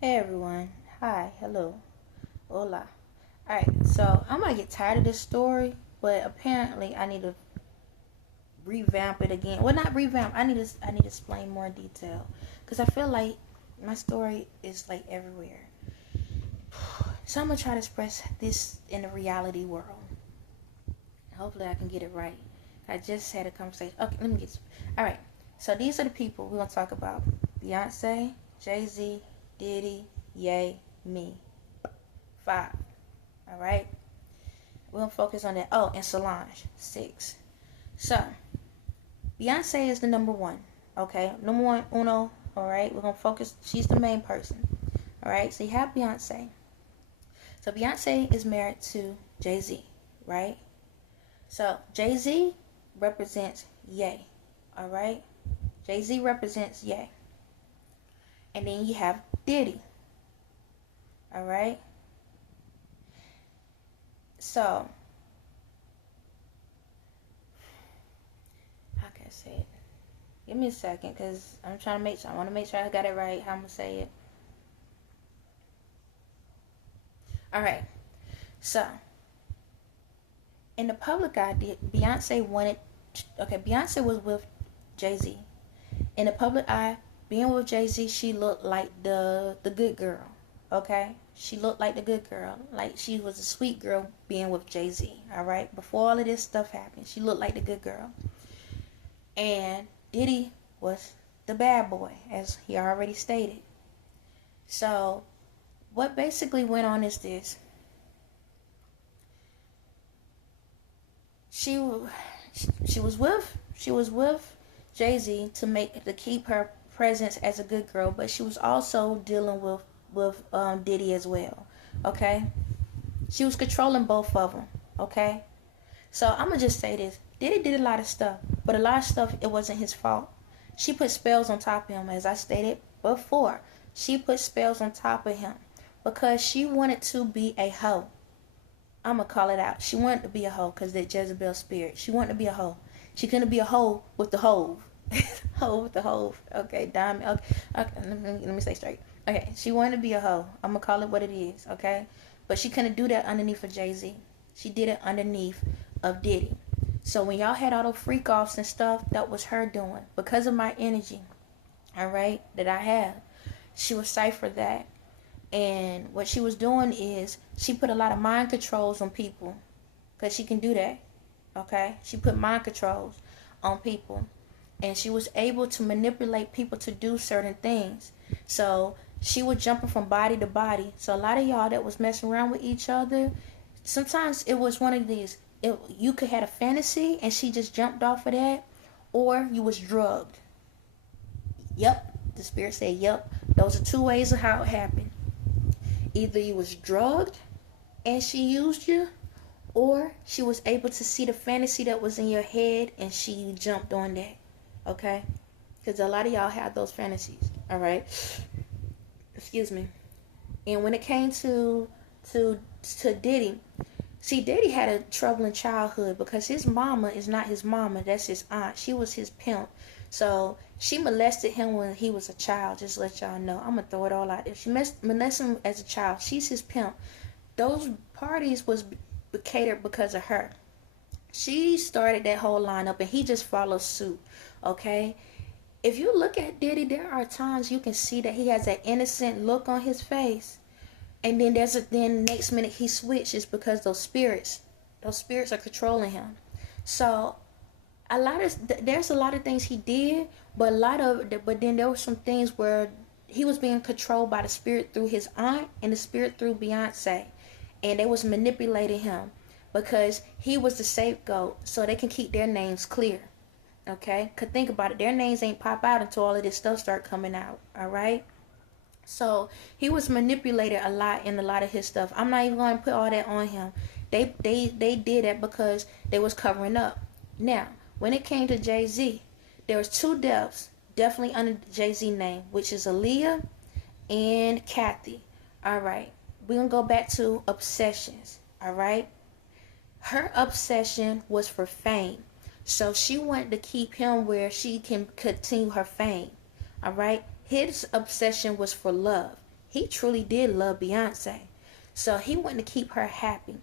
Hey everyone. Hi, hello, hola. Alright, so I'm gonna get tired of this story, but apparently I need to revamp it again. Well, not revamp. I need to explain more detail because I feel like my story is like everywhere. So I'm gonna try to express this in the reality world. Hopefully I can get it right. I just had a conversation. Okay, let me get. All right. So these are the people we're gonna talk about: Beyonce, Jay-Z, Diddy, Ye, me. Five. All right. We're gonna focus on that. Oh, and Solange, six. So Beyonce is the number one. Okay, number one, uno. All right. We're gonna focus. She's the main person. All right. So you have Beyonce. So Beyonce is married to Jay-Z, right? So Jay-Z represents Ye. All right. Jay-Z represents Ye. And then you have Diddy. All right. So how can I say it? Give me a second, cause I'm trying to make sure. I want to make sure I got it right. How I'm gonna say it. All right. So in the public eye, Beyonce wanted. Okay, Beyonce was with Jay Z. In the public eye, being with Jay Z, she looked like the good girl. Okay, she looked like the good girl. Like she was a sweet girl being with Jay Z. All right. Before all of this stuff happened, she looked like the good girl. And Diddy was the bad boy, as he already stated. So what basically went on is this: she she was with Jay-Z to keep her presence as a good girl, but she was also dealing with Diddy as well. Okay, she was controlling both of them. Okay, so I'm gonna just say this: Diddy did a lot of stuff, but a lot of stuff it wasn't his fault. She put spells on top of him, as I stated before. She put spells on top of him because she wanted to be a hoe. I'm gonna call it out. She wanted to be a hoe because that Jezebel spirit. She wanted to be a hoe. She couldn't be a hoe with the hove. Hoe with the hove. Okay, diamond. Okay. Let me say straight. Okay, she wanted to be a hoe. I'm gonna call it what it is. Okay, but she couldn't do that underneath of Jay Z. She did it underneath of Diddy. So when y'all had all those freak offs and stuff, that was her doing because of my energy. All right, that I have. She would cipher that. And what she was doing is she put a lot of mind controls on people because she can do that. Okay, she put mind controls on people, and she was able to manipulate people to do certain things. So she was jumping from body to body. So a lot of y'all that was messing around with each other, sometimes it was one of these. You could have a fantasy, and she just jumped off of that, or you was drugged. Yep, the spirit said, "Yep." Those are two ways of how it happened. Either you was drugged and she used you, or she was able to see the fantasy that was in your head and she jumped on that. Okay? Because a lot of y'all had those fantasies. All right? Excuse me. And when it came to Diddy, see, Diddy had a troubling childhood because his mama is not his mama. That's his aunt. She was his pimp. So she molested him when he was a child. Just to let y'all know. I'm going to throw it all out there. She molested him as a child. She's his pimp. Those parties was catered because of her. She started that whole lineup and he just followed suit. Okay? If you look at Diddy, there are times you can see that he has that innocent look on his face. And then then next minute he switches because those spirits are controlling him. So there's a lot of things he did, but but then there were some things where he was being controlled by the spirit through his aunt and the spirit through Beyonce, and they was manipulating him because he was the scapegoat, so they can keep their names clear. Okay, cause think about it, their names ain't pop out until all of this stuff start coming out. All right. So he was manipulated a lot in a lot of his stuff. I'm not even going to put all that on him. They did that because they was covering up. Now, when it came to Jay-Z, there was two deaths definitely under the Jay-Z name, which is Aaliyah and Kathy. All right. We're going to go back to obsessions. All right. Her obsession was for fame. So she wanted to keep him where she can continue her fame. All right. His obsession was for love. he truly did love Beyonce. So he wanted to keep her happy.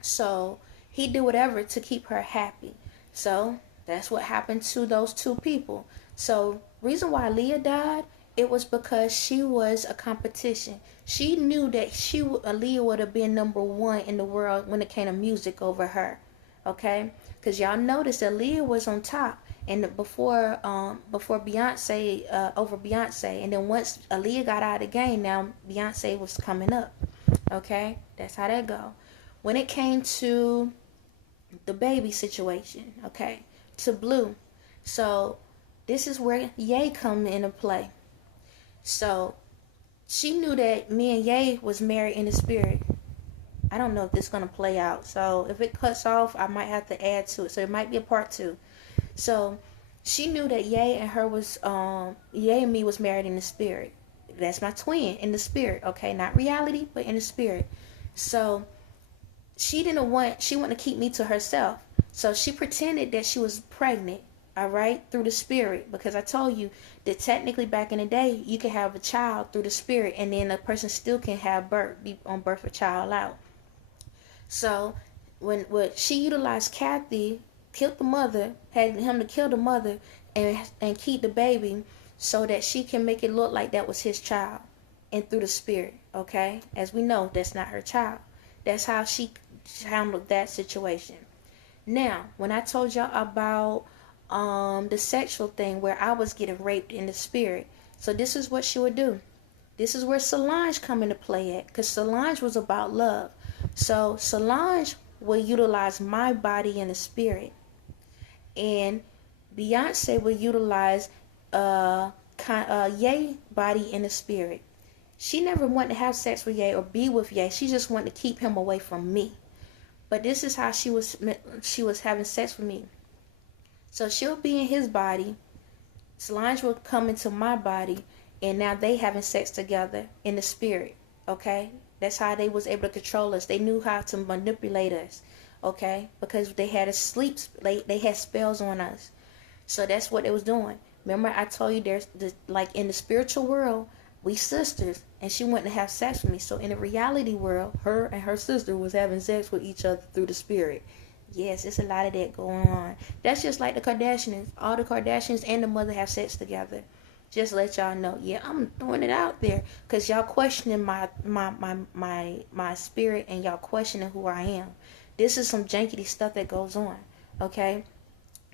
So he did whatever to keep her happy. So that's what happened to those two people. So reason why Aaliyah died, it was because she was a competition. She knew that Aaliyah would have been number one in the world when it came to music over her. Okay, because y'all noticed that Aaliyah was on top, and before Beyonce, over Beyonce, and then once Aaliyah got out of the game, now Beyonce was coming up. Okay, that's how that go. When it came to the baby situation, okay, to Blue, so this is where Ye come into play. So she knew that me and Ye was married in the spirit. I don't know if this is gonna play out. So if it cuts off, I might have to add to it. So it might be a part 2. So she knew that Ye and me was married in the spirit. That's my twin in the spirit, okay? Not reality, but in the spirit. So she wanted to keep me to herself. So she pretended that she was pregnant, all right, through the spirit. Because I told you that technically back in the day, you can have a child through the spirit, and then a person still can have birth a child out. So when she utilized Kathy, killed the mother, had him to kill the mother and keep the baby so that she can make it look like that was his child, and through the spirit, okay? As we know, that's not her child. That's how she handled that situation. Now, when I told y'all about the sexual thing where I was getting raped in the spirit, so this is what she would do. This is where Solange come into play at, because Solange was about love. So Solange will utilize my body in the spirit, and Beyonce will utilize Ye body in the spirit. She never wanted to have sex with Ye or be with Ye. She just wanted to keep him away from me. But this is how she was having sex with me. So she'll be in his body. Solange will come into my body, and now they having sex together in the spirit. Okay, that's how they was able to control us. They knew how to manipulate us. Okay, because they had they had spells on us. So that's what they was doing. Remember, I told you like in the spiritual world, we sisters, and she wanted to have sex with me. So in the reality world, her and her sister was having sex with each other through the spirit. Yes, it's a lot of that going on. That's just like the Kardashians. All the Kardashians and the mother have sex together. Just let y'all know. Yeah, I'm throwing it out there because y'all questioning my spirit, and y'all questioning who I am. This is some jankety stuff that goes on. Okay.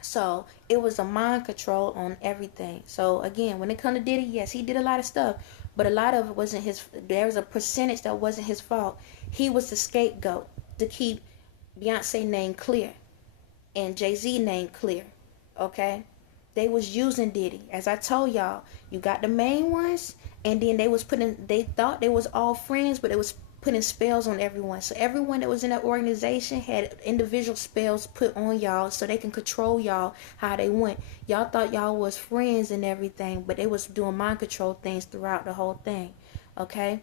So it was a mind control on everything. So again, when it comes to Diddy, yes, he did a lot of stuff, but a lot of it wasn't his. There was a percentage that wasn't his fault. He was the scapegoat to keep Beyonce name clear and Jay-Z name clear. Okay, they was using Diddy. As I told y'all, you got the main ones, and then they thought they was all friends, but it was putting spells on everyone. So everyone that was in that organization had individual spells put on y'all so they can control y'all how they went. Y'all thought y'all was friends and everything, but they was doing mind control things throughout the whole thing. Okay?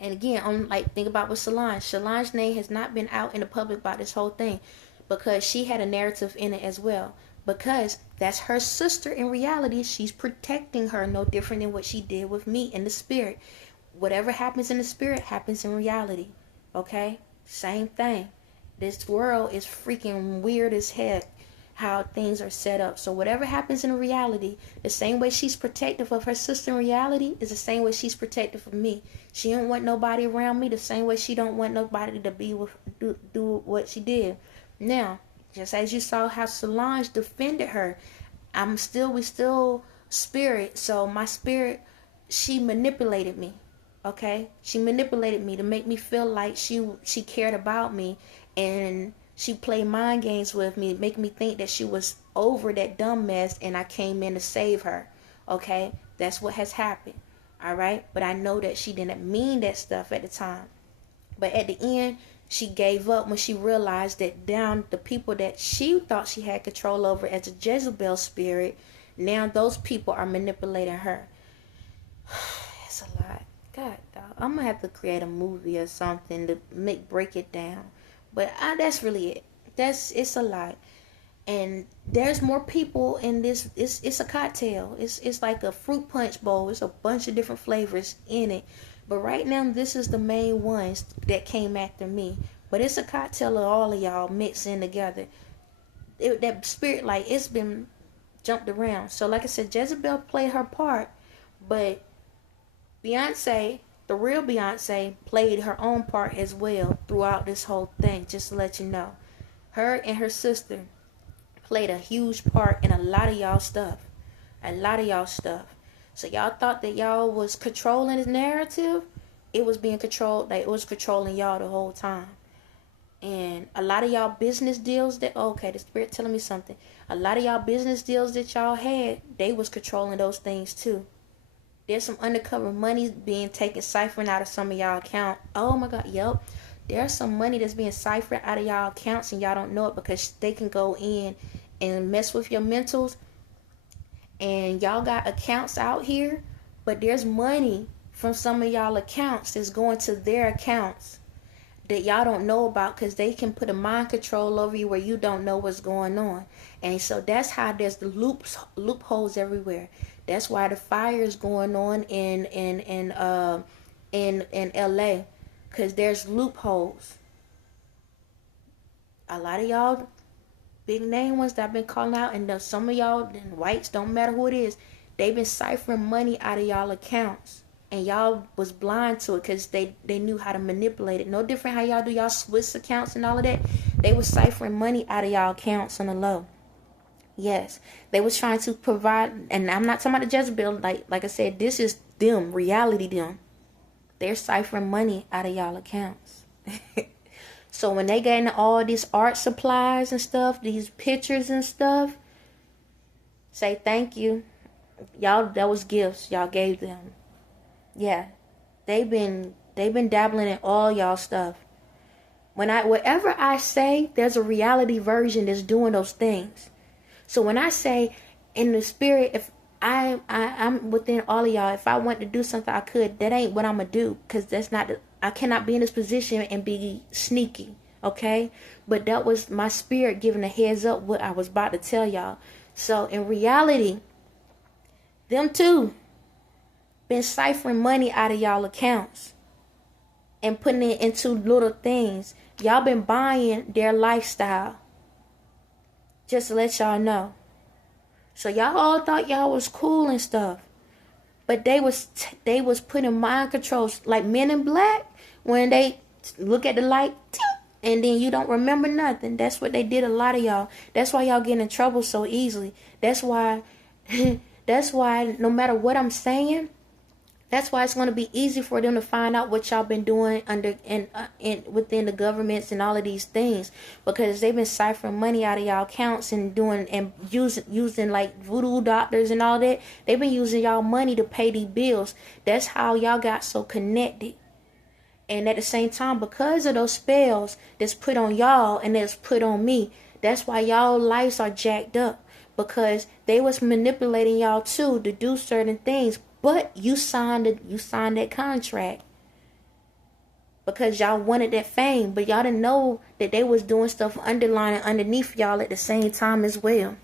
And again, I'm like, think about with Solange. Solange's name has not been out in the public about this whole thing because she had a narrative in it as well. Because that's her sister in reality. She's protecting her no different than what she did with me in the spirit. Whatever happens in the spirit happens in reality. Okay? Same thing. This world is freaking weird as heck how things are set up. So whatever happens in reality, the same way she's protective of her sister in reality is the same way she's protective of me. She don't want nobody around me the same way she don't want nobody to be with do what she did. Now, just as you saw how Solange defended her, we still spirit. So my spirit, she manipulated me. Okay, she manipulated me to make me feel like she cared about me, and she played mind games with me, making me think that she was over that dumb mess, and I came in to save her. Okay, that's what has happened. All right, but I know that she didn't mean that stuff at the time. But at the end, she gave up when she realized that down the people that she thought she had control over as a Jezebel spirit, now those people are manipulating her. It's a lot. God, dog. I'm gonna have to create a movie or something to break it down. But that's really it. It's a lot. And there's more people in this. It's a cocktail. It's like a fruit punch bowl. It's a bunch of different flavors in it. But right now, this is the main ones that came after me. But it's a cocktail of all of y'all mixing together. That spirit, like, it's been jumped around. So like I said, Jezebel played her part, but Beyonce, the real Beyonce, played her own part as well throughout this whole thing. Just to let you know, her and her sister played a huge part in a lot of y'all stuff. A lot of y'all stuff. So y'all thought that y'all was controlling the narrative. It was being controlled. Like, it was controlling y'all the whole time. And a lot of y'all business deals that, okay, the spirit telling me something. A lot of y'all business deals that y'all had, they was controlling those things too. There's some undercover money being taken, ciphering out of some of y'all account. Oh my God, yep. There's some money that's being ciphered out of y'all accounts and y'all don't know it, because they can go in and mess with your mentals. And y'all got accounts out here, but there's money from some of y'all accounts that's going to their accounts that y'all don't know about, because they can put a mind control over you where you don't know what's going on. And so that's how there's the loopholes everywhere. That's why the fire is going on in LA, because there's loopholes. A lot of y'all big name ones that I've been calling out, and some of y'all, and whites, don't matter who it is, they've been ciphering money out of y'all accounts, and y'all was blind to it because they knew how to manipulate it. No different how y'all do y'all Swiss accounts and all of that. They was ciphering money out of y'all accounts on the low. Yes, they was trying to provide, and I'm not talking about the Jezebel. Like I said, this is them, reality them. They're ciphering money out of y'all accounts. So when they get into all these art supplies and stuff, these pictures and stuff, say thank you. Y'all, that was gifts y'all gave them. Yeah. They've been dabbling in all y'all stuff. Whatever I say, there's a reality version that's doing those things. So when I say in the spirit, if I'm within all of y'all, if I want to do something, I could. That ain't what I'm gonna do, because that's not. I cannot be in this position and be sneaky, okay? But that was my spirit giving a heads up what I was about to tell y'all. So in reality, them too been ciphering money out of y'all accounts and putting it into little things. Y'all been buying their lifestyle. Just to let y'all know. So y'all all thought y'all was cool and stuff. But they was putting mind controls, like Men in Black, when they look at the light and then you don't remember nothing. That's what they did, a lot of y'all. That's why y'all get in trouble so easily. That's why no matter what I'm saying, that's why it's going to be easy for them to find out what y'all been doing within the governments and all of these things, because they've been ciphering money out of y'all accounts and using like voodoo doctors and all that. They've been using y'all money to pay these bills. That's how y'all got so connected. And at the same time, because of those spells that's put on y'all and that's put on me, that's why y'all lives are jacked up, because they was manipulating y'all too to do certain things. But you signed that contract because y'all wanted that fame, but y'all didn't know that they was doing stuff underneath y'all at the same time as well.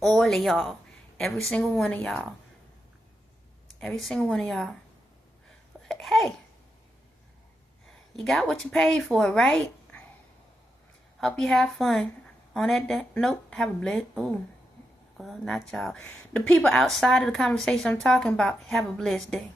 All of y'all, every single one of y'all, But hey, you got what you paid for, right? Hope you have fun. On that day, nope, have a blessed. Ooh. Well, not y'all. The people outside of the conversation I'm talking about, have a blessed day.